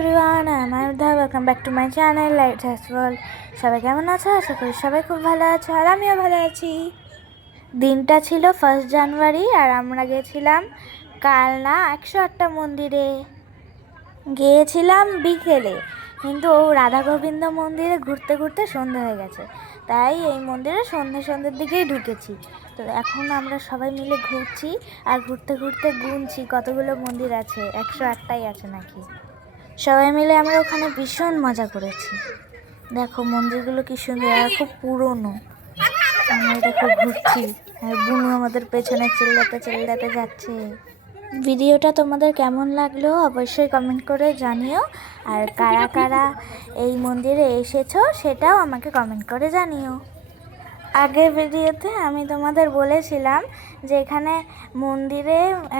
Everyone, আমি welcome back to my channel light হ্যাস world. সবাই কেমন আছো? আশা করি সবাই খুব ভালো আছো, আর আমিও ভালো আছি। দিনটা ছিল 1 জানুয়ারি, আর আমরা গিয়েছিলাম কালনা 108টা মন্দিরে। গিয়েছিলাম বিকেলে, কিন্তু রাধা গোবিন্দ মন্দিরে ঘুরতে ঘুরতে সন্ধে হয়ে গেছে, তাই এই মন্দিরে সন্ধ্যের দিকেই ঢুকেছি। তো এখন আমরা সবাই মিলে ঘুরছি, আর ঘুরতে ঘুরতে গুনছি কতগুলো মন্দির আছে, 108টাই আছে নাকি। সবাই মিলে আমরা ওখানে ভীষণ মজা করেছি। দেখো মন্দিরগুলো কি সুন্দর, আর খুব পুরনো। আমরা দেখো ঘুরছি, আর বুনু আমাদের পেছনে চিল্লাতে যাচ্ছে। ভিডিওটা তোমাদের কেমন লাগলো অবশ্যই কমেন্ট করে জানিও, আর কারা কারা এই মন্দিরে এসেছো সেটাও আমাকে কমেন্ট করে জানিও। আগের ভিডিওতে আমি তোমাদের বলেছিলাম যে এখানে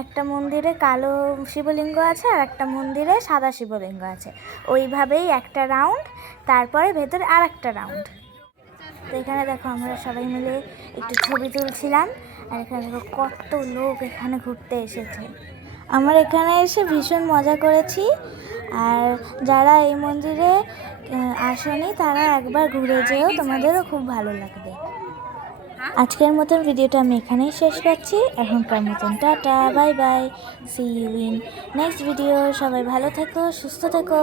একটা মন্দিরে কালো শিবলিঙ্গ আছে, আর একটা মন্দিরে সাদা শিবলিঙ্গ আছে। ওইভাবেই একটা রাউন্ড, তারপরে ভেতরে আর একটা রাউন্ড। তো এখানে দেখো আমরা সবাই মিলে একটু ছবি তুলছিলাম, আর এখানে দেখো কত লোক এখানে ঘুরতে এসেছে। আমার এখানে এসে ভীষণ মজা করেছি, আর যারা এই মন্দিরে আসেনি তারা একবার ঘুরে যেও, তোমাদেরও খুব ভালো লাগবে। আজকের মতন ভিডিওটা আমি এখানেই শেষ করছি। এখনকার মতন টাটা, bye bye, see you in next video. সবাই ভালো থেকো, সুস্থ থেকো।